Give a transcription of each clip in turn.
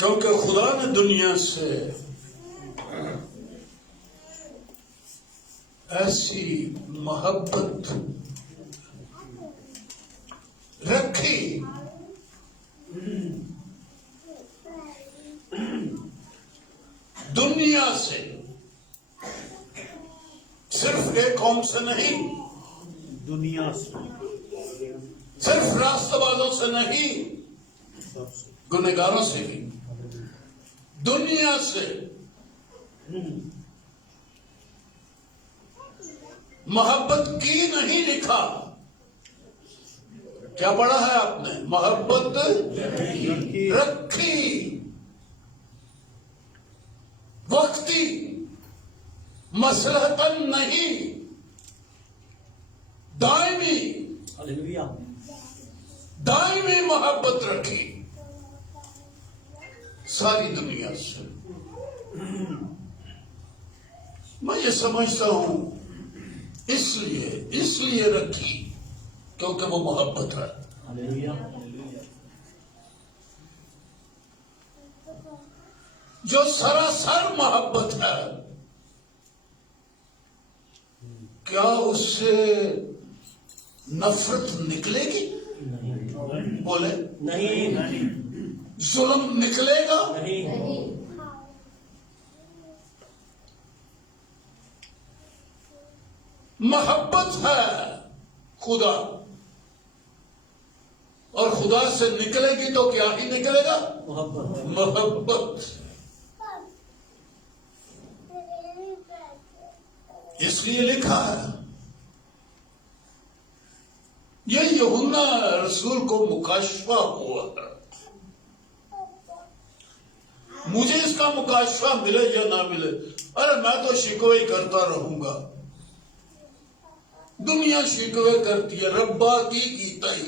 کیونکہ خدا نے دنیا سے ایسی محبت رکھی دنیا سے، صرف ایک قوم سے نہیں، دنیا سے، صرف راستہ بازوں سے نہیں، گنہگاروں سے بھی، دنیا سے محبت کی نہیں لکھا۔ کیا پڑھا ہے آپ نے؟ محبت رکھی، وقتی، مصلحتاً نہیں، دائمی، ہلیلویا، دائمی محبت رکھی ساری دنیا سے۔ میں یہ سمجھتا ہوں اس لیے رکھی کیونکہ وہ محبت ہے۔ ہلیلویا، جو سراسر محبت ہے، کیا اس سے نفرت نکلے گی؟ بولے نہیں، ظلم نکلے گا؟ نہیں، محبت ہے خدا، اور خدا سے نکلے گی تو کیا ہی نکلے گا؟ محبت، محبت۔ اس لیے لکھا ہے، یہ یوحنا رسول کو مکاشفہ ہوا ہے۔ مجھے اس کا مکاشفہ ملے یا نہ ملے، ارے میں تو شکوے ہی کرتا رہوں گا۔ دنیا شکوے کرتی ہے، ربا کی تئی،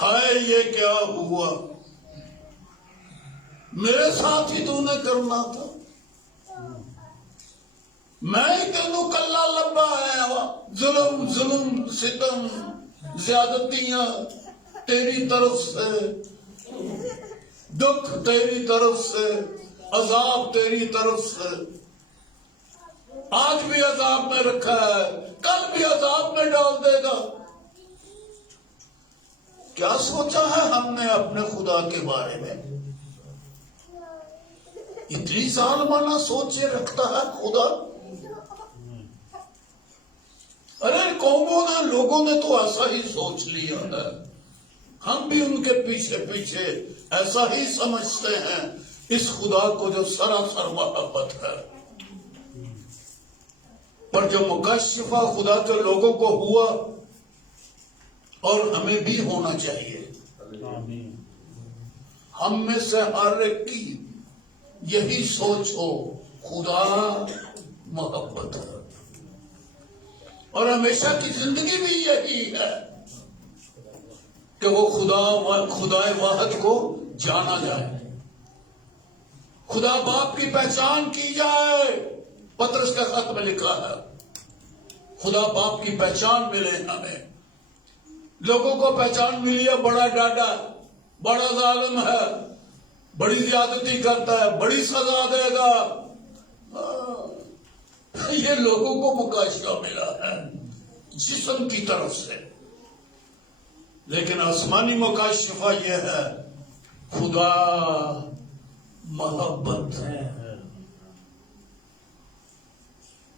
ہائے یہ کیا ہوا، میرے ساتھ ہی تو نے کرنا تھا، میں ہی تینوں کلا لبا ہے، ظلم ستم زیادتیاں تیری طرف سے، دکھ تیری طرف سے، عذاب تیری طرف سے، آج بھی عذاب میں رکھا ہے، کل بھی عذاب میں ڈال دے گا۔ کیا سوچا ہے ہم نے اپنے خدا کے بارے میں؟ اتنی ظالمانہ سوچے رکھتا ہے خدا؟ ارے قوموں نے، لوگوں نے تو ایسا ہی سوچ لیا ہے، ہم بھی ان کے پیچھے پیچھے ایسا ہی سمجھتے ہیں اس خدا کو جو سراسر محبت ہے۔ پر جو مکاشفہ خدا کے لوگوں کو ہوا، اور ہمیں بھی ہونا چاہیے، آمین، ہم میں سے ہر ایک کی یہی سوچ ہو، خدا محبت ہے، اور ہمیشہ کی زندگی بھی یہی ہے کہ وہ خدا واحد کو جانا جائے، خدا باپ کی پہچان کی جائے۔ پطرس کے خط میں لکھا ہے، خدا باپ کی پہچان ملے ہمیں۔ لوگوں کو پہچان ملی ہے، بڑا ڈاڈا، بڑا ظالم ہے، بڑی زیادتی کرتا ہے، بڑی سزا دے گا، یہ لوگوں کو مکاشفہ ملا ہے جسم کی طرف سے، لیکن آسمانی مکاشفہ یہ ہے، خدا محبت ہے،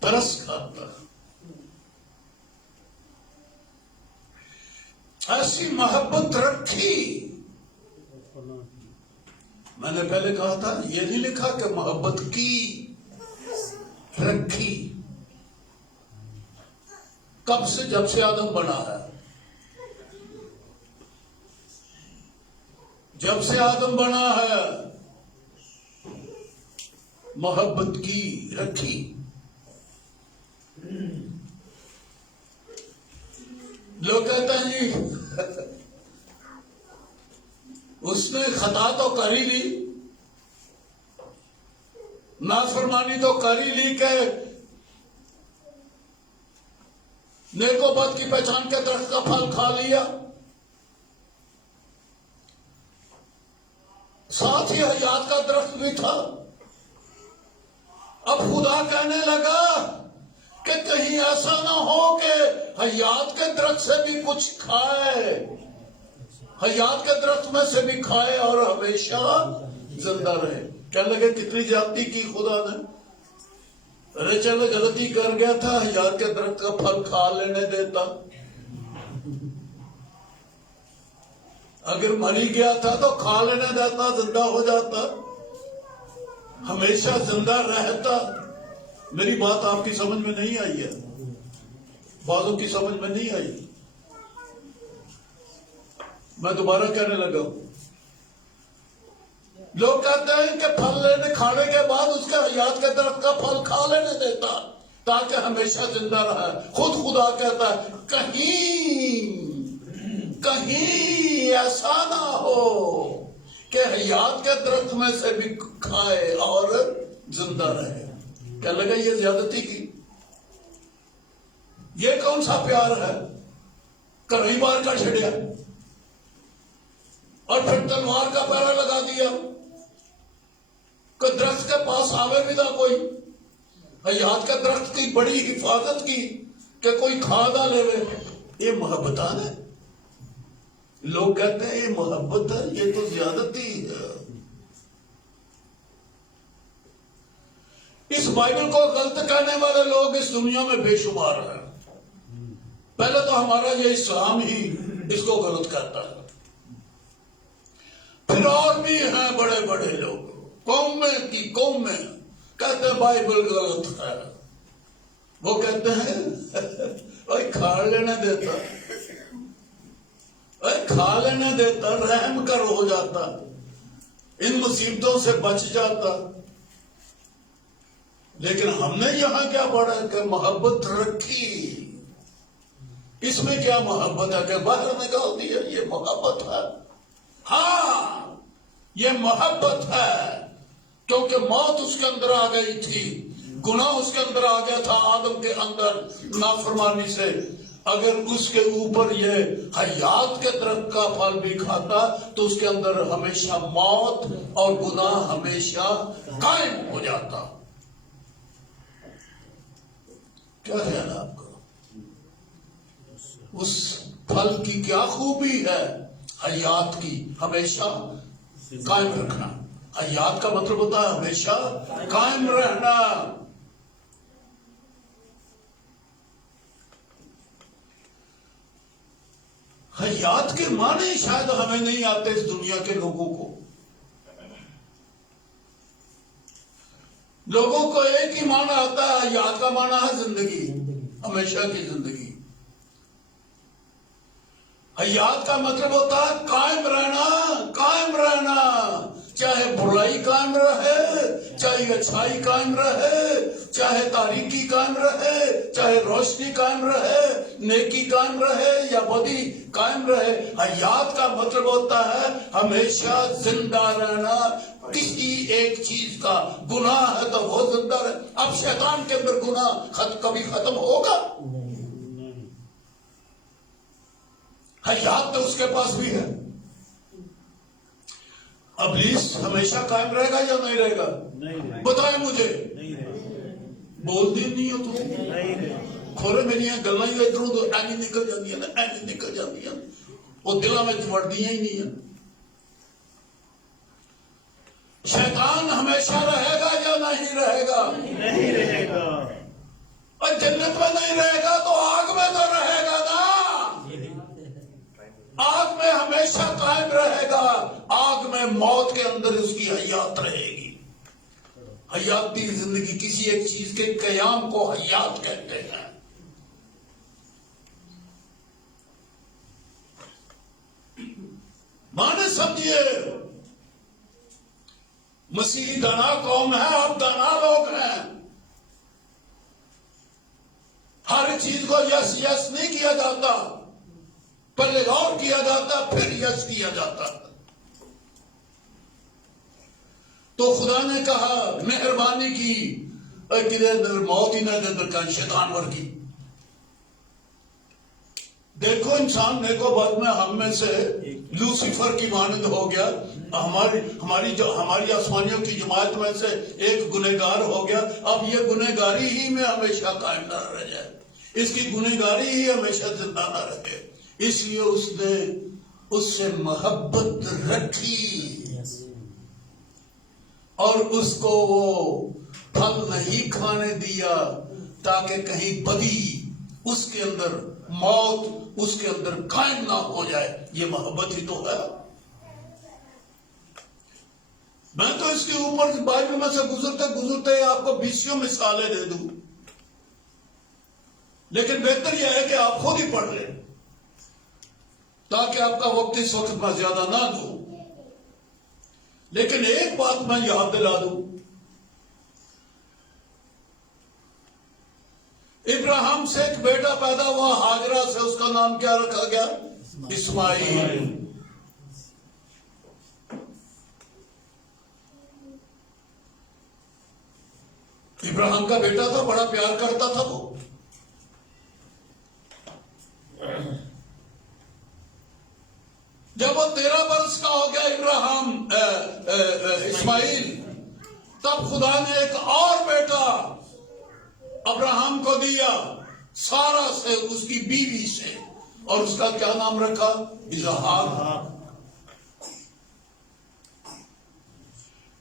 ترس کھاتا ہے۔ ایسی محبت رکھی، میں نے پہلے کہا تھا، یہ نہیں لکھا کہ محبت کی، رکھی۔ کب سے؟ جب سے آدم بنا ہے، جب سے آدم بنا ہے محبت کی، رکھی۔ لوگ کہتے ہیں اس نے خطا تو کر ہی لی، نافرمانی تو کر ہی لی کہ نیک و بد کی پہچان کے درخت کا پھل کھا لیا۔ ساتھ ہی حیات کا درخت بھی تھا. اب خدا کہنے لگا کہ کہیں ایسا نہ ہو کہ حیات کے درخت سے بھی کچھ کھائے، حیات کے درخت میں سے بھی کھائے اور ہمیشہ زندہ رہے. کہنے لگے کتنی زیادتی کی خدا نے. ارے چلو غلطی کر گیا تھا، حیات کے درخت کا پھل کھا لینے دیتا. اگر مری گیا تھا تو کھا لینے دیتا، زندہ ہو جاتا، ہمیشہ زندہ رہتا. میری بات آپ کی سمجھ میں نہیں آئی ہے، بعضوں کی سمجھ میں نہیں آئی. میں دوبارہ کہنے لگا ہوں. لوگ کہتے ہیں کہ پھل لینے کھانے کے بعد اس کے حیات کے درخت کا پھل کھا لینے دیتا تاکہ ہمیشہ زندہ رہے. خود خدا کہتا ہے کہیں ایسا نہ ہو کہ حیات کے درخت میں سے بھی کھائے اور زندہ رہے. کہنے لگا یہ زیادتی کی، یہ کون سا پیار ہے؟ کڑھائی مار کا چھڑیا اور پھر تلوار کا پہرا لگا دیا کہ درخت کے پاس آوے بھی نہ کوئی. حیات کے درخت کی بڑی حفاظت کی کہ کوئی کھا نہ لے. یہ محبتان ہے. لوگ کہتے ہیں یہ محبت ہے، یہ تو زیادتی ہے. اس بائبل کو غلط کہنے والے لوگ اس دنیا میں بے شمار ہیں. پہلے تو ہمارا یہ اسلام ہی اس کو غلط کہتا ہے. پھر اور بھی ہیں بڑے بڑے لوگ قوم میں کہتے ہیں بائبل غلط ہے. وہ کہتے ہیں کھا لینے دیتا، کھا لینے دیتا، رحم کر ہو جاتا، ان مصیبتوں سے بچ جاتا. لیکن ہم نے یہاں کیا پڑھا کہ محبت رکھی. اس میں کیا محبت ہے کہ باہر نکال دیا؟ یہ محبت ہے. ہاں یہ محبت ہے کیونکہ موت اس کے اندر آ گئی تھی، گناہ اس کے اندر آ گیا تھا آدم کے اندر نافرمانی سے. اگر اس کے اوپر یہ حیات کے درخت کا پھل بھی کھاتا تو اس کے اندر ہمیشہ موت اور گناہ ہمیشہ قائم ہو جاتا. کیا خیال ہے آپ کا؟ اس پھل کی کیا خوبی ہے؟ حیات کی ہمیشہ قائم رکھنا. حیات کا مطلب ہوتا ہے ہمیشہ قائم رہنا. حیات کے معنی شاید ہمیں نہیں آتے اس دنیا کے لوگوں کو. لوگوں کو ایک ہی معنی آتا ہے، حیات کا معنی ہے زندگی، ہمیشہ کی زندگی. حیات کا مطلب ہوتا ہے قائم رہنا، قائم رہنا. چاہے برائی قائم رہے، چاہے اچھائی قائم رہے، چاہے تاریکی قائم رہے، چاہے روشنی قائم رہے، نیکی قائم رہے یا بدی قائم رہے. حیات کا مطلب ہوتا ہے ہمیشہ زندہ رہنا. کسی ایک چیز کا گناہ ہے تو وہ زندہ رہے. اب شیطان کے اندر گناہ کبھی ختم ہوگا؟ حیات تو اس کے پاس بھی ہے. ابلیس ہمیشہ قائم رہے گا یا نہیں رہے گا؟ بتائیں مجھے. بولتی نہیں ہو تم، کھولے میں نہیں ہے گلا ہی ادھر ادھر ایسی نکل جاتی ہے نا، ایسی نکل جاتی ہے، وہ دلوں میں چمڑدیاں ہی نہیں ہیں. شیطان ہمیشہ رہے گا یا نہیں رہے گا؟ نہیں رہے گا. اور جنت میں نہیں رہے گا تو آگ میں تو رہے گا نا. آگ میں ہمیشہ قائم رہے گا. آگ میں موت کے اندر اس کی حیات رہے گی. حیاتی زندگی، کسی ایک چیز کے قیام کو حیات کہتے ہیں. مانے سمجھیے، مسیحی دانا قوم ہے، آپ دانا لوگ ہیں. ہر چیز کو یس یس نہیں کیا جاتا، پہلے غور کیا جاتا پھر یس کیا جاتا. تو خدا نے کہا مہربانی کی کدھر موت ہی نہ دے در شیطان ور کی. دیکھو انسان نیک و بد میں ہم میں سے لوسیفر کی مانند ہو گیا، ہماری آسمانیوں کی جماعت میں سے ایک گنہگار ہو گیا. اب یہ گنہگاری ہی میں ہمیشہ قائم نہ رہ جائے، اس کی گنہگاری ہی ہمیشہ زندہ نہ رہے. اس لیے اس نے اس سے محبت رکھی اور اس کو وہ پھل نہیں کھانے دیا تاکہ کہیں بدی اس کے اندر، موت اس کے اندر قائم نہ ہو جائے. یہ محبت ہی تو ہے. میں تو اس کے اوپر بائبل میں سے گزرتے گزرتے آپ کو 20 مثالیں دے دوں، لیکن بہتر یہ ہے کہ آپ خود ہی پڑھ لیں تاکہ آپ کا وقت اس وقت میں زیادہ نہ دوں. لیکن ایک بات میں یاد دلا دوں، ابراہیم سے ایک بیٹا پیدا ہوا ہاجرہ سے، اس کا نام کیا رکھا گیا؟ اسماعیل. ابراہیم کا بیٹا تھا، بڑا پیار کرتا تھا وہ. جب وہ 13 برس کا ہو گیا ابراہیم اسماعیل، تب خدا نے ایک اور بیٹا ابراہیم کو دیا، سارا سے، اس کی بیوی سے، اور اس کا کیا نام رکھا؟ اسحاق.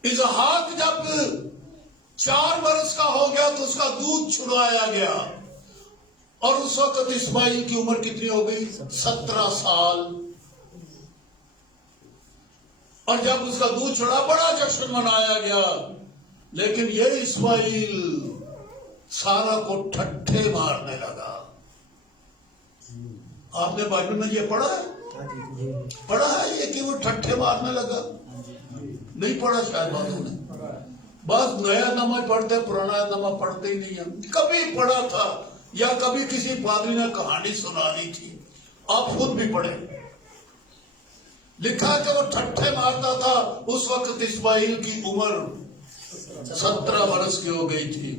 اسحاق جب 4 برس کا ہو گیا تو اس کا دودھ چھڑوایا گیا، اور اس وقت اسماعیل کی عمر کتنی ہو گئی؟ 17 سال. اور جب اس کا دودھ چھڑا بڑا جشن منایا گیا، لیکن یہ اسماعیل سارا کو ٹھٹھے مارنے لگا. آپ نے بائبل میں یہ پڑھا ہے؟ پڑھا ہے یہ کہ وہ ٹھٹھے مارنے لگا؟ نہیں پڑھا شاید باتوں نے. بس نیا نامہ پڑھتے، پرانا نامہ پڑھتے ہی نہیں ہیں. کبھی پڑھا تھا یا کبھی کسی پادری نے کہانی سنا دی تھی. آپ خود بھی پڑھیں. لکھا کہ وہ ٹھٹھے مارتا تھا. اس وقت اسماعیل کی عمر 17 برس کی ہو گئی تھی.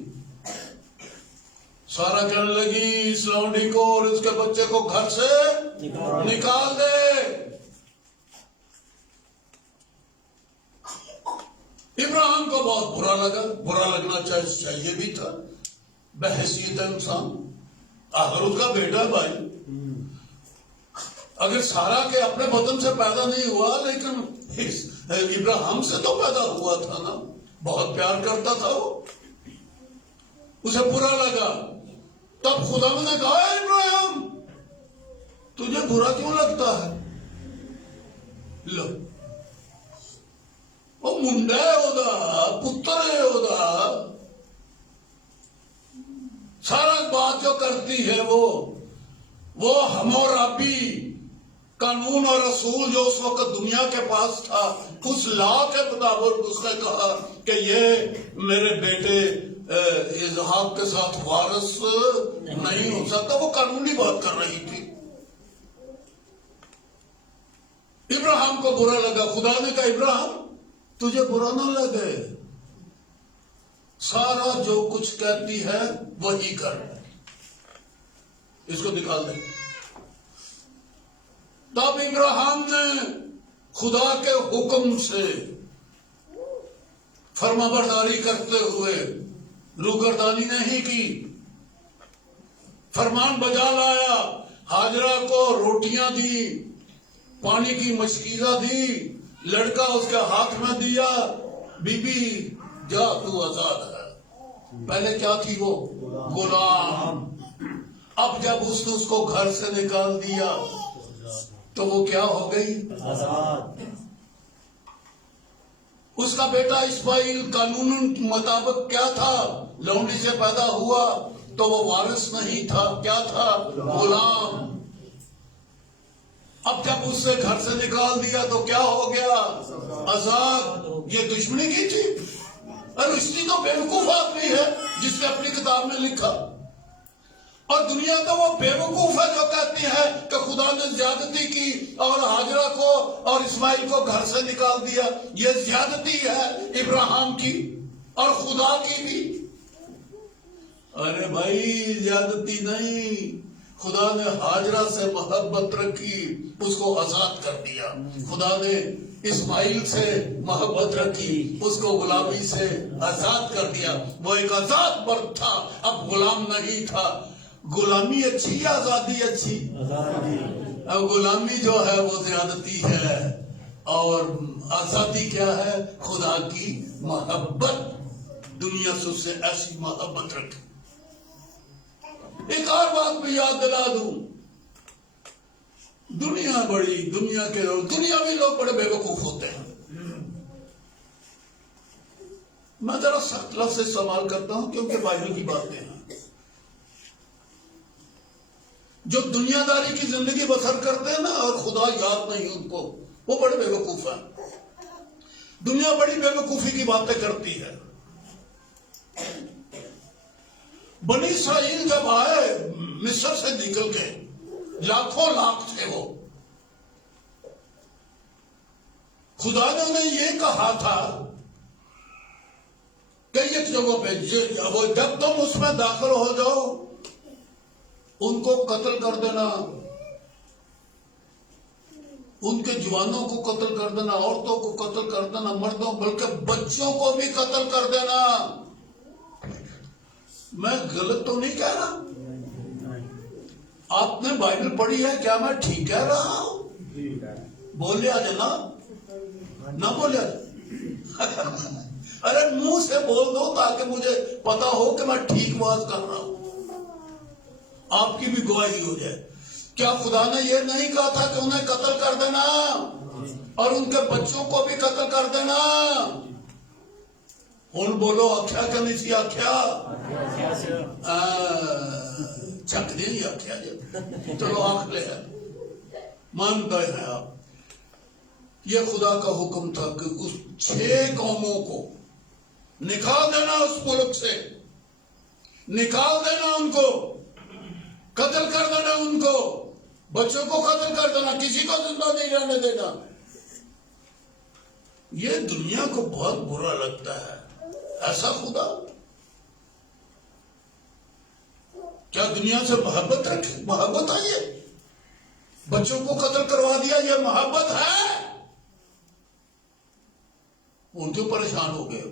سارا کہنے لگی اس لونڈی کو اور اس کے بچے کو گھر سے نکال دے. ابراہیم کو بہت برا لگا. برا لگنا چاہیے بھی تھا بحیثیت انسان، آخر اس کا بیٹا بھائی. اگر سارا کے اپنے بدن سے پیدا نہیں ہوا لیکن ابراہیم سے تو پیدا ہوا تھا نا، بہت پیار کرتا تھا وہ. اسے برا لگا. تب خدا نے کہا ابراہیم تجھے برا کیوں لگتا ہے؟ لو وہ منڈا ہے ہودا، پتر ہے ہودا، سارا بات جو کرتی ہے وہ ہمورابی قانون اور رسول جو اس وقت دنیا کے پاس تھا، اس لا کے مطابق اس نے کہا کہ یہ میرے بیٹے اسحاق کے ساتھ وارث نہیں ہو سکتا. وہ قانونی بات کر رہی تھی. ابراہیم کو برا لگا. خدا نے کہا ابراہیم تجھے برا نہ لگے، سارا جو کچھ کہتی ہے وہی کر. اس کو نکال دے. تب ابراہیم نے خدا کے حکم سے فرما برداری کرتے ہوئے روگردانی نہیں کی، فرمان بجا لایا. ہاجرہ کو روٹیاں دی، پانی کی مشکیزہ دی، لڑکا اس کے ہاتھ میں دیا. بی بی جا تو آزاد ہے. پہلے کیا تھی وہ؟ غلام. اب جب اس نے اس کو گھر سے نکال دیا تو وہ کیا ہو گئی؟ آزاد. اس کا بیٹا اسماعیل قانون مطابق کیا تھا؟ لونڈی سے پیدا ہوا تو وہ وارث نہیں تھا. کیا تھا؟ غلام. اب جب اس سے گھر سے نکال دیا تو کیا ہو گیا؟ آزاد. یہ دشمنی کی تھی. اور اس کی تو بیوقوف آدمی ہے جس نے اپنی کتاب میں لکھا. اور دنیا تو وہ بیوقوف ہے جو کہتی ہے کہ خدا نے زیادتی کی اور ہاجرہ کو اور اسماعیل کو گھر سے نکال دیا. یہ زیادتی ہے ابراہیم کی اور خدا کی بھی. ارے بھائی زیادتی نہیں، خدا نے ہاجرہ سے محبت رکھی، اس کو آزاد کر دیا. خدا نے اسماعیل سے محبت رکھی، اس کو غلامی سے آزاد کر دیا. وہ ایک آزاد مرد تھا، اب غلام نہیں تھا. غلامی اچھی یا آزادی اچھی؟ اب غلامی جو ہے وہ زیادتی ہے، اور آزادی کیا ہے؟ خدا کی محبت. دنیا سے اس سے ایسی محبت رکھی. ایک اور بات میں یاد دلا دوں، دنیاوی لوگ بڑے بے وقوف ہوتے ہیں. میں ذرا سخت لفظ استعمال کرتا ہوں کیونکہ بائبل کی باتیں ہیں. جو دنیا داری کی زندگی بسر کرتے ہیں نا اور خدا یاد نہیں ان کو، وہ بڑے بے وقوف ہیں. دنیا بڑی بے وقوفی کی باتیں کرتی ہے. بنی اسرائیل جب آئے مصر سے نکل کے، لاکھوں لاکھ تھے وہ. خدا نے انہیں یہ کہا تھا کئی ایک جگہوں پہ، وہ جب تم اس میں داخل ہو جاؤ ان کو قتل کر دینا، ان کے جوانوں کو قتل کر دینا، عورتوں کو قتل کر دینا، مردوں بلکہ بچوں کو بھی قتل کر دینا. میں غلط تو نہیں کہہ رہا؟ آپ نے بائبل پڑھی ہے، کیا میں ٹھیک کہہ رہا ہوں؟ بولیا جناب، نہ بولیا. ارے منہ سے بول دو تاکہ مجھے پتا ہو کہ میں ٹھیک بات کر رہا ہوں، آپ کی بھی گواہی ہو جائے. کیا خدا نے یہ نہیں کہا تھا کہ انہیں قتل کر دینا اور ان کے بچوں کو بھی قتل کر دینا؟ ہوں بولو آخیا کہ نہیں سی آخیا؟ چک نہیں آخیا جی، چلو آخ لے مانتا ہے آپ. یہ خدا کا حکم تھا کہ اس 6 قوموں کو نکال دینا، اس ملک سے نکال دینا، ان کو قتل کر دینا، ان کو بچوں کو قتل کر دینا، کسی کو زندہ نہیں رہنے دینا. یہ دنیا کو بہت برا لگتا ہے ایسا خدا. کیا دنیا سے محبت رکھے؟ محبت ہے یہ؟ بچوں کو قتل کروا دیا، یہ محبت ہے؟ ان کو پریشان ہو گئے.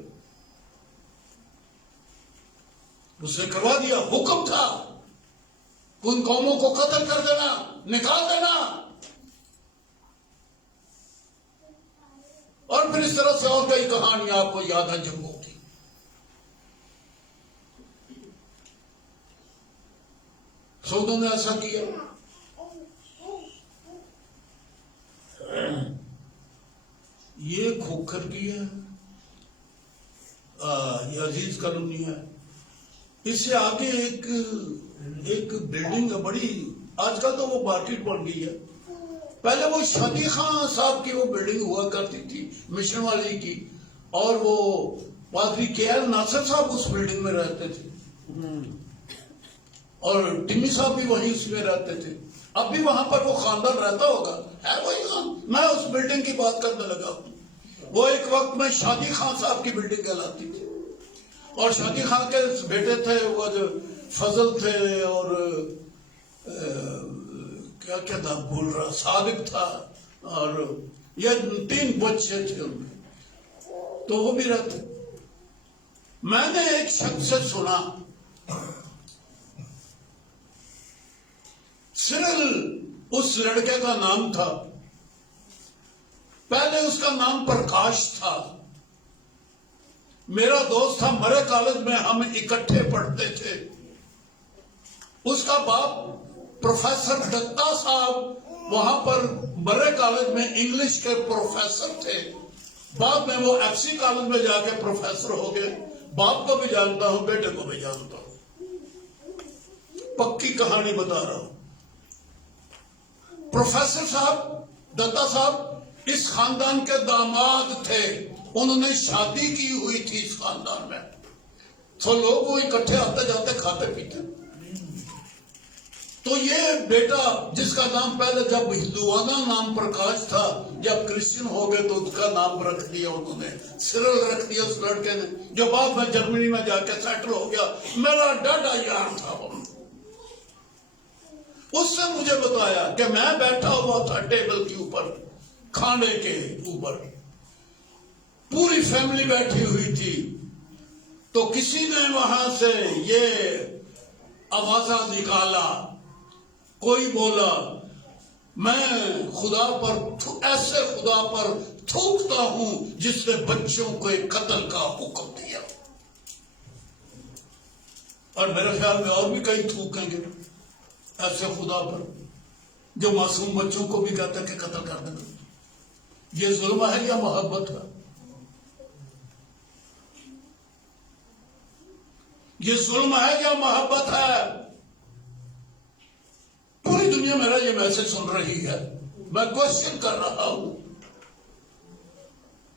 اس نے کروا دیا، حکم تھا ان قوموں کو قتل کر دینا، نکال دینا. اور پھر اس طرح سے اور کئی کہانیاں آپ کو یاد ہے جنگوں کی. سعودوں نے ایسا کیا. یہ کھوکھر کی ہے، یہ عزیز کالونی ہے. اس سے آگے ایک بلڈنگ ہے بڑی، آج کل تو وہ مارکیٹ بن گئی ہے. پہلے وہ شادی خان صاحب کی وہ بلڈنگ ہوا کرتی تھی مشن والی کی، اور وہ پادری کے ایل ناصر صاحب اس بلڈنگ میں رہتے تھے، اور ٹمی صاحب بھی وہیں اس میں رہتے تھے. اب بھی وہاں پر وہ خاندان رہتا ہوگا، ہے وہی خان. میں اس بلڈنگ کی بات کرنے لگا ہوں. وہ ایک وقت میں شادی خان صاحب کی بلڈنگ کہلاتی تھی، اور شادی خان کے بیٹے تھے وہ جو فضل تھے، اور کیا تھا بھول رہا، صادق تھا، اور یہ 3 بچے تھے ان کے، تو وہ بھی رہتے. میں نے ایک شخص سے سنا، سرل اس لڑکے کا نام تھا. پہلے اس کا نام پرکاش تھا. میرا دوست تھا، مرے کالج میں ہم اکٹھے پڑھتے تھے. اس کا باپ پروفیسر دتا صاحب وہاں پر مرے کالج میں انگلش کے پروفیسر تھے. بعد میں وہ ایف سی کالج میں جا کے پروفیسر ہو گئے. باپ کو بھی جانتا ہوں، بیٹے کو بھی جانتا ہوں. پکی کہانی بتا رہا ہوں. پروفیسر صاحب دتا صاحب اس خاندان کے داماد تھے. انہوں نے شادی کی ہوئی تھی اس خاندان میں، تو لوگ وہ اکٹھے آتے جاتے کھاتے پیتے. تو یہ بیٹا جس کا نام پہلے جب ہندوانہ نام پرکاش تھا، جب کرسچن ہو گئے تو اس کا نام رکھ دیا انہوں نے، سرل رکھ دیا اس لڑکے نے، جو بعد میں جرمنی میں جا کے سیٹل ہو گیا. میرا ڈاڈا یار تھا وہ. اس نے مجھے بتایا کہ میں بیٹھا ہوا تھا ٹیبل کے اوپر کھانے کے اوپر، پوری فیملی بیٹھی ہوئی تھی، تو کسی نے وہاں سے یہ آوازہ نکالا، کوئی بولا میں خدا پر ایسے خدا پر تھوکتا ہوں جس نے بچوں کو قتل کا حکم دیا. اور میرے خیال میں اور بھی کئی تھوکیں گے ایسے خدا پر جو معصوم بچوں کو بھی کہتا ہے کہ قتل کر دینا. یہ ظلم ہے یا محبت ہے؟ یہ ظلم ہے یا محبت ہے؟ پوری دنیا میرا یہ میسج سن رہی ہے، میں کوشچن کر رہا ہوں.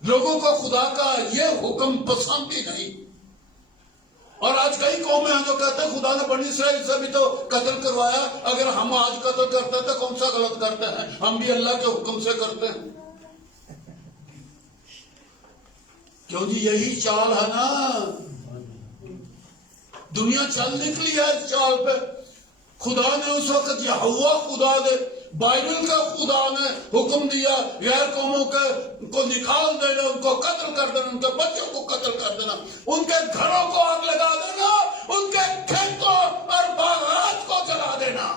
لوگوں کو خدا کا یہ حکم پسند ہی نہیں. اور آج کئی قومیں ہیں جو کہتے ہیں خدا نے بنی اسرائیل سے بھی تو قتل کروایا، اگر ہم آج قتل کرتے ہیں تو کون سا غلط کرتے ہیں، ہم بھی اللہ کے حکم سے کرتے ہیں. کیوں جی یہی چال ہے نا، دنیا چل نکلی ہے اس چال پہ. خدا نے اس وقت یہوہ خدا نے بائبل کا خدا نے حکم دیا غیر قوموں کو نکال دینا، ان کو قتل کر دینا، ان کے بچوں کو قتل کر دینا، ان کے گھروں کو آگ لگا دینا، ان کے کھیتوں اور باغات کو جلا دینا.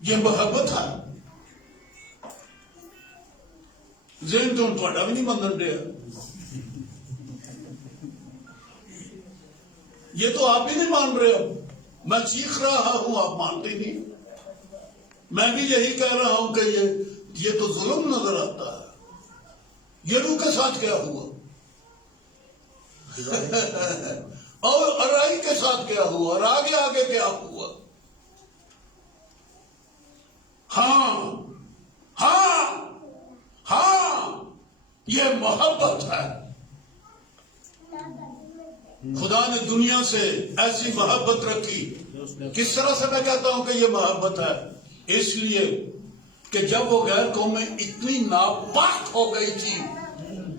یہ محبت ہے. ذہن تو تھوڑا بھی نہیں بندن دیا. یہ تو آپ بھی نہیں مان رہے ہو. میں چیخ رہا ہوں، آپ مانتے نہیں. میں بھی یہی کہہ رہا ہوں کہ یہ تو ظلم نظر آتا ہے. یہ روح کے ساتھ کیا ہوا اور ارائی کے ساتھ کیا ہوا اور آگے آگے کیا ہوا. ہاں ہاں ہاں، یہ محبت ہے. خدا نے دنیا سے ایسی محبت رکھی. کس طرح سے میں کہتا ہوں کہ یہ محبت ہے؟ اس لیے کہ جب وہ غیر قومیں اتنی ناپاک ہو گئی تھی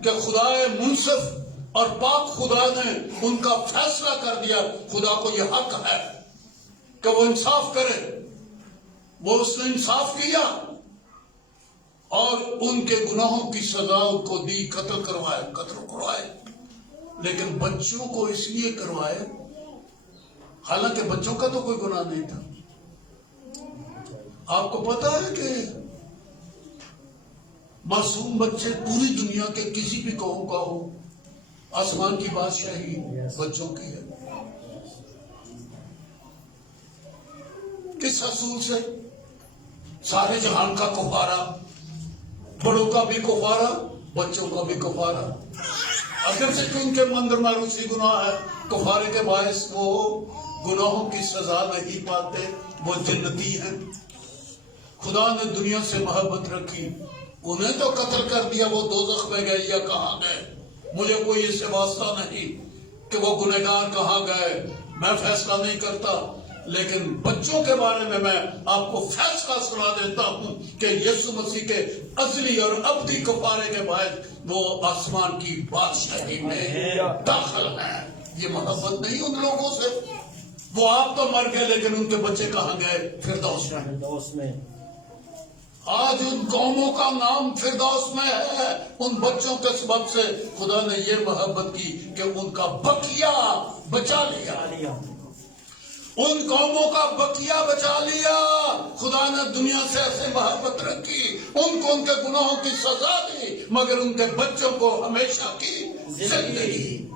کہ خدا منصف اور پاک خدا نے ان کا فیصلہ کر دیا. خدا کو یہ حق ہے کہ وہ انصاف کرے. وہ اس نے انصاف کیا اور ان کے گناہوں کی سزا ان کو دی، قتل کروائے. لیکن بچوں کو اس لیے کروائے حالانکہ بچوں کا تو کوئی گناہ نہیں تھا. آپ کو پتا ہے کہ معصوم بچے پوری دنیا کے کسی بھی قوم کا ہو، آسمان کی بادشاہی بچوں کی ہے. کس اصول سے؟ سارے جہان کا کفارہ، بڑوں کا بھی کفارہ، بچوں کا بھی کفارہ. اگر سے کہ ان کے اندر معروسی گناہ ہے، کفارے کے باعث وہ گناہوں کی سزا نہیں پاتے، وہ جنتی ہیں. خدا نے دنیا سے محبت رکھی، انہیں تو قتل کر دیا، وہ دوزخ میں گئے یا کہاں گئے، مجھے کوئی اس سے واسطہ نہیں کہ وہ گنہگار کہاں گئے، میں فیصلہ نہیں کرتا. لیکن بچوں کے بارے میں آپ کو فیصلہ سنا دیتا ہوں کہ یسوع مسیح کے ازلی اور ابدی کفارے کے باعث وہ آسمان کی بادشاہی میں داخل ہیں. یہ محبت نہیں ان لوگوں سے. وہ آپ تو مر گئے لیکن ان کے بچے کہاں گئے؟ فردوس میں. آج ان قوموں کا نام فردوس میں ہے ان بچوں کے سبب سے. خدا نے یہ محبت کی کہ ان کا بقیہ بچا لیا. ان قوموں کا بقیہ بچا لیا. خدا نے دنیا سے ایسے محبت رکھی، ان کو ان کے گناہوں کی سزا دی مگر ان کے بچوں کو ہمیشہ کی زندگی.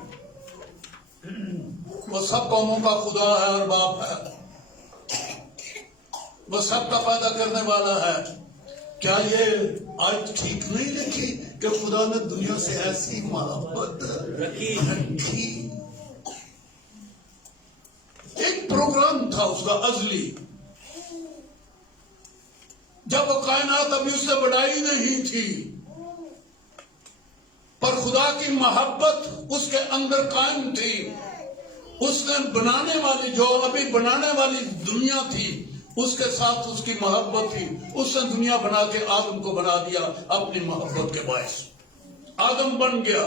وہ سب قوموں کا خدا ہے اور باپ ہے، وہ سب کا پیدا کرنے والا ہے. کیا یہ آج ٹھیک نہیں لکھی کہ خدا نے دنیا سے ایسی محبت رکھی؟ ایک پروگرام تھا اس کا ازلی، جب وہ کائنات ابھی اس سے بڑھائی نہیں تھی، پر خدا کی محبت اس کے اندر قائم تھی. اس نے بنانے والی جو ابھی بنانے والی دنیا تھی اس کے ساتھ اس کی محبت تھی. اس نے دنیا بنا کے آدم کو بنا دیا اپنی محبت کے باعث. آدم بن گیا.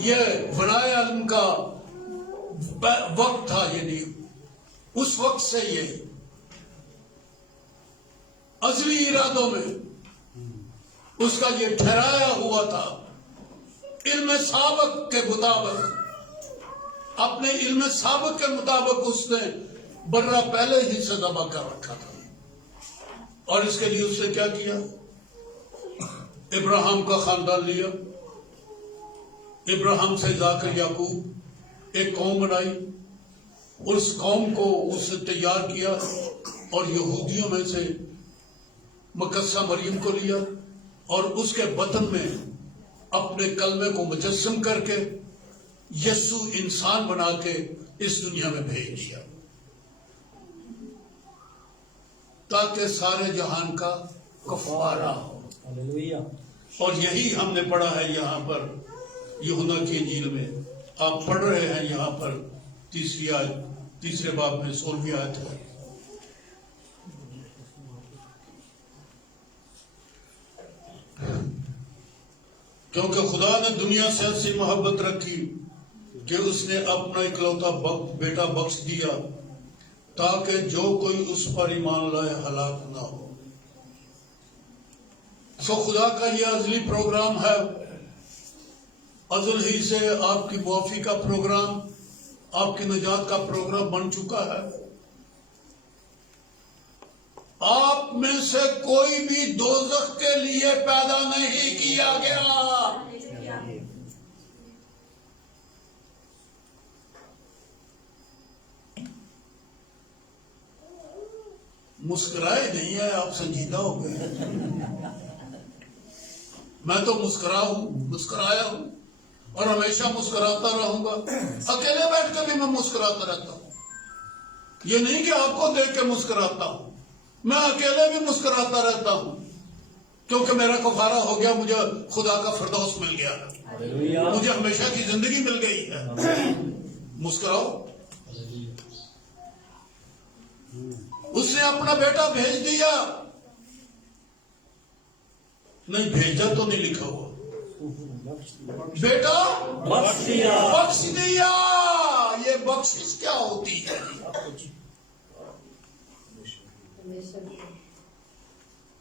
یہ بنائے علم کا وقت تھا، یعنی اس وقت سے یہ ازلی ارادوں میں اس کا یہ ٹھہرایا ہوا تھا، علم سابق کے مطابق، اپنے علم سابق کے مطابق اس نے برہ پہلے ہی سے ذبح کر رکھا تھا۔ اور اس کے لیے اس نے کیا کیا؟ ابراہیم کا خاندان لیا، ابراہیم سے جا کر یعقوب ایک قوم بنائی، اس قوم کو اس نے تیار کیا، اور یہودیوں میں سے مقدسہ مریم کو لیا اور اس کے بطن میں اپنے کلمے کو مجسم کر کے یسوع انسان بنا کے اس دنیا میں بھیج دیا، تاکہ سارے جہان کا کفارہ ہو۔ اور یہی ہم نے پڑھا ہے یہاں پر یوحنا کی انجیل میں، آپ پڑھ رہے ہیں یہاں پر تیسرے باب میں 16ویں آیت ہے۔ کیونکہ خدا نے دنیا سے ایسی محبت رکھی کہ اس نے اپنا اکلوتا بیٹا بخش دیا، تاکہ جو کوئی اس پر ایمان لائے ہلاک نہ ہو۔ سو خدا کا یہ ازلی پروگرام ہے، ازل ہی سے آپ کی معافی کا پروگرام، آپ کی نجات کا پروگرام بن چکا ہے۔ آپ میں سے کوئی بھی دوزخ کے لیے پیدا نہیں کیا گیا۔ مسکرائے نہیں ہے، آپ سنجیدہ ہو گئے۔ میں تو مسکرایا ہوں اور ہمیشہ مسکراتا رہوں گا۔ اکیلے بیٹھ کر بھی میں مسکراتا رہتا ہوں، یہ نہیں کہ آپ کو دیکھ کے مسکراتا ہوں، میں اکیلے بھی مسکراتا رہتا ہوں، کیونکہ میرا کفارہ ہو گیا، مجھے خدا کا فردوس مل گیا، مجھے ہمیشہ کی زندگی مل گئی ہے۔ مسکراؤ۔ اس نے اپنا بیٹا بھیج دیا، نہیں بھیجا تو نہیں لکھا ہوا، بیٹا بخش دیا۔ یہ بخشش کیا ہوتی ہے؟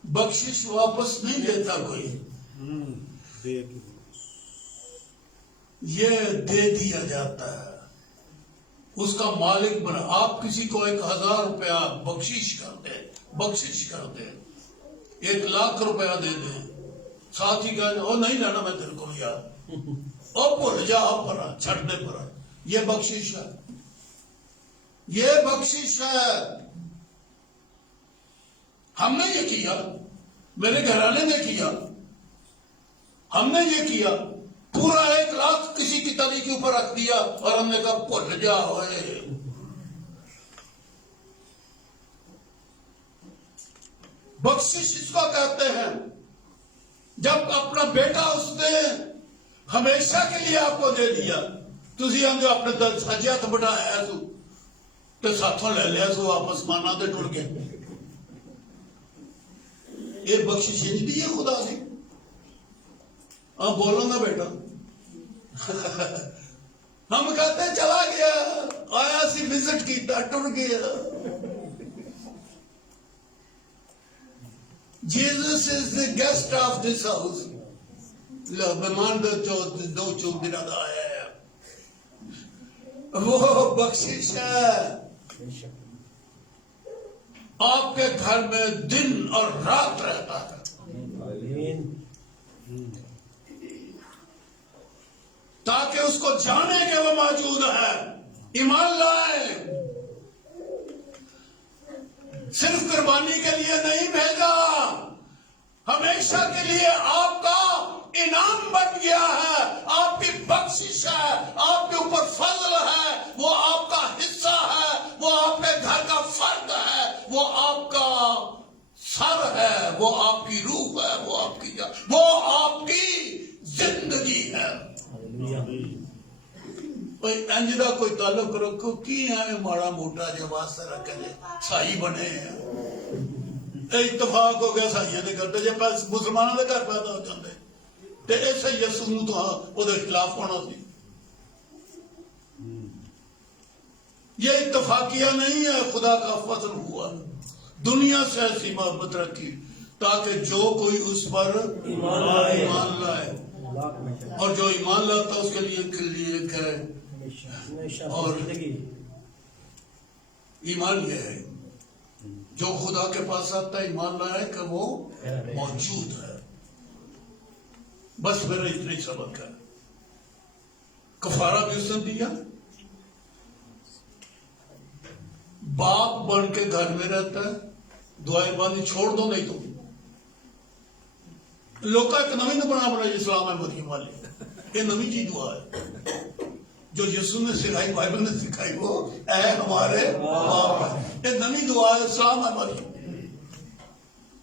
بخشش واپس نہیں دیتا کوئی، یہ دے دیا جاتا ہے، اس کا مالک بنا۔ آپ کسی کو 1000 روپیہ بخشش کر دیں، 1,00,000 روپیہ دے دیں، ساتھ ہی کہا وہ نہیں لینا میں تیرے کو یار، اور بھول جا پر چھٹنے پر، یہ بخشش ہے، یہ بخشش ہے۔ ہم نے یہ کیا، میرے گھرانے نے کیا، ہم نے یہ کیا، پورا 1,00,000 کسی کی تلی کے اوپر رکھ دیا اور ہم نے کہا بھول جا ہوئے۔ بخشش اس کو کہتے ہیں، جب اپنا بیٹا اس نے ہمیشہ کے لیے آپ کو دے دیا، تسی ہم جو اپنے دل سجیا تو بنایا تو ساتھوں لے لیا سو واپس مانا تو ٹر گئے۔ یہ بخشش نہیں دی ہے خدا نے۔ آپ بولو نا بیٹا، ہم کہتے ہیں چلا گیا، آیا سی وزٹ کیتا ٹر گیا۔ Jesus is the guest of this house. مہمان دو چوک دن آیا ہے، وہ بخشش ہے، آپ کے گھر میں دن اور رات رہتا ہے، تاکہ اس کو جانے کہ وہ موجود ہے، ایمان لائے۔ صرف قربانی کے لیے نہیں بھیجا، ہمیشہ کے لیے آپ کا انعام بن گیا ہے، آپ کی بخشش ہے، آپ کے اوپر فضل ہے، وہ آپ کا حصہ ہے، وہ آپ کے گھر کا فرد ہے، وہ آپ کا سر ہے، وہ آپ کی روح ہے، وہ آپ کی زندگی ہے۔ انجدہ کوئی تعلق رکھو کی ہے ماڑا موٹا جو واسطہ رکھے سائی بنے ہیں، اتفاق ہو گیا سائیاں نے کرتے جب مسلمانوں کے گھر پیدا ہو جاتے تے ایسے یسوع نوں تو وہ دے خلاف ہونا سی. یہ اتفاقیہ نہیں ہے، خدا کا فضل ہوا. دنیا سے ایسی محبت رکھی تاکہ جو کوئی اس پر ایمان لائے، اور جو ایمان لاتا ہے اس کے لیے ایک ہے. اور ایمان یہ ہے جو خدا کے پاس آتا ہے، ایمان لایا کہ وہ موجود ہے. بس میرا اتنا ہی سبق ہے. کفارہ بھی اس نے دیا. باپ بن کے گھر میں رہتا ہے، دعائیں بانی چھوڑ دو نہیں تو لوگ ایک نوی نے بنا اسلام ہے مریم والی. یہ نوی چیز دعا ہے جو یسوع نے سکھائی، بائبل نے سکھائی، وہ اے ہمارے باپ ہے. یہ نوی دعا ہے، اسلام ہے مریم،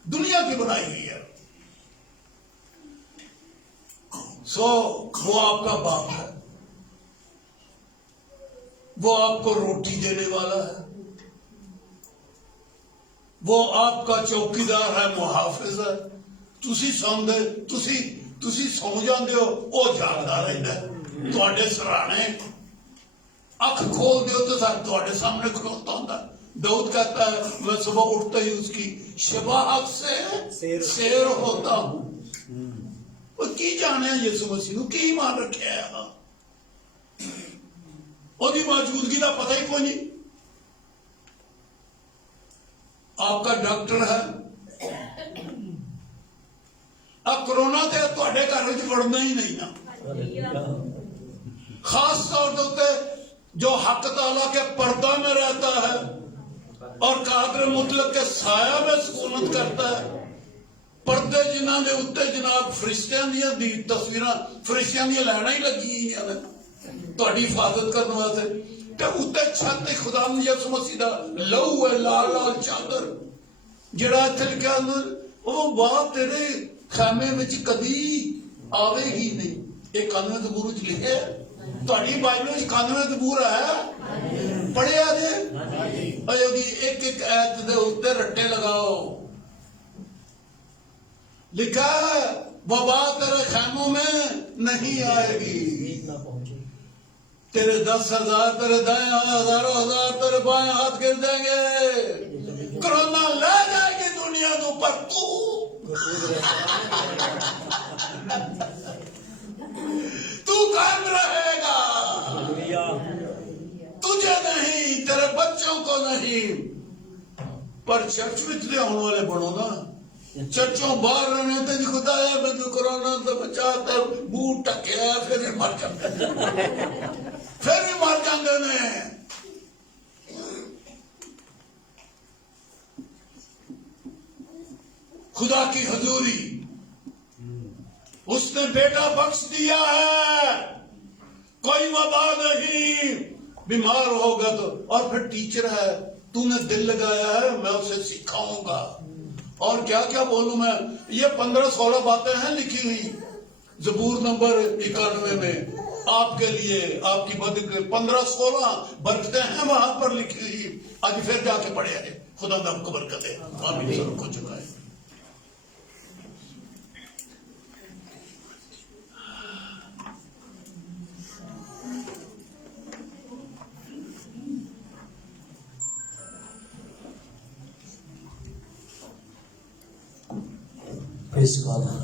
دنیا کی بنائی ہوئی ہے. سو وہ آپ کا باپ ہے، وہ آپ کو روٹی دینے والا ہے، وہ آپ کا چوکیدار ہے، محافظ ہے. تسی سو جاندے ہو، وہ جاگدا رہندا ہے تواڈے سرانے. اکھ کھول دیو تو تواڈے سامنے کھلوتا ہوندا. داؤد کہتا ہے میں صبح اٹھتے ہی اس کی شباہت سے سیر ہوتا ہوں. وہ کی جانے یسوع مسیح نو کی ایمان رکھیا ہے، وہ دی موجودگی کا پتہ ہی کوئی نہیں. آپ کا ڈاکٹر ہے. اب کرونا تے تواڈے گھر وچ وڑنا ہی نہیں نا. خاص طور پہ جو حق تعالیٰ کے پردہ میں رہتا ہے اور قادر مطلق کے سایہ میں سکونت کرتا ہے. پردے جنہاں دے اتے جناب فرشتیاں دیاں دی تصویراں، فرشتیاں دیاں لائناں ہی لگی ہوئی ہیں تہاڈی حفاظت کرنے واسطے. تے اتے چھت خدا یسوع مسیح دا لہو ہے، لال لال چادر جڑا اتھے لکھا وہ بات تیرے خیمے وچ کدی آوے ہی نہیں. یہ 91 زبور وچ لکھے. تہاڈی بائبل وچ 91 زبور ہے، پڑھیا جے. ایک ایک ایت دے اوتے رٹے لگاؤ. لکھا ہے وبا تیرے خیموں میں نہیں آئے گی. تیرے 10,000 تیرے دائیں، ہزاروں ہزار تیرے بائیں ہاتھ گر جائیں گے. کرونا لے جائے گی دنیا نو، پر تو قائم رہے گا. تجھے نہیں، تیرے بچوں کو نہیں. پر چرچ وچ دے آنے والے بڑھو نا. چرچوں باہر رہنے تے خدا ہے میں جو کرونا تو بچاتا منہ ٹکیا پھر مر جاتے، پھر بھی مر جاندے نے. خدا کی حضوری، اس نے بیٹا بخش دیا ہے، کوئی وبا نہیں. بیمار ہوگا تو، اور پھر ٹیچر ہے، تو نے دل لگایا ہے میں اسے سکھاؤں گا. اور کیا کیا بولوں میں. یہ 15-16 باتیں ہیں لکھی ہوئی زبور نمبر 91 میں آپ کے لیے، آپ کی مدد کے 15-16 برکتیں ہیں وہاں پر لکھی ہوئی. آج پھر جا کے پڑھے ہیں. خدا نے آپ کو برکت دے. آمین. سب کو چکا ہے.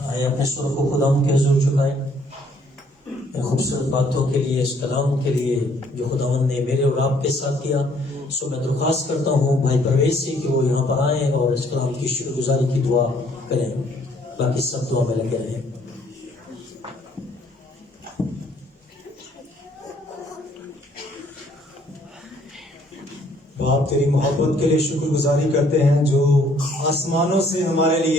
آئے اپنے سر کو خدا کے حضور چکائیں. ان خوبصورت باتوں کے لیے، اس کلام کے لیے جو خداوند نے میرے اور آپ کے ساتھ کیا. سو میں درخواست کرتا ہوں بھائی پرویز سے کہ وہ یہاں پر آئیں اور اس کلام کی شکر گزاری کی دعا کریں. باقی سب دعا میں لگے رہیں. باپ تیری محبت کے لیے شکر گزاری کرتے ہیں جو آسمانوں سے ہمارے لیے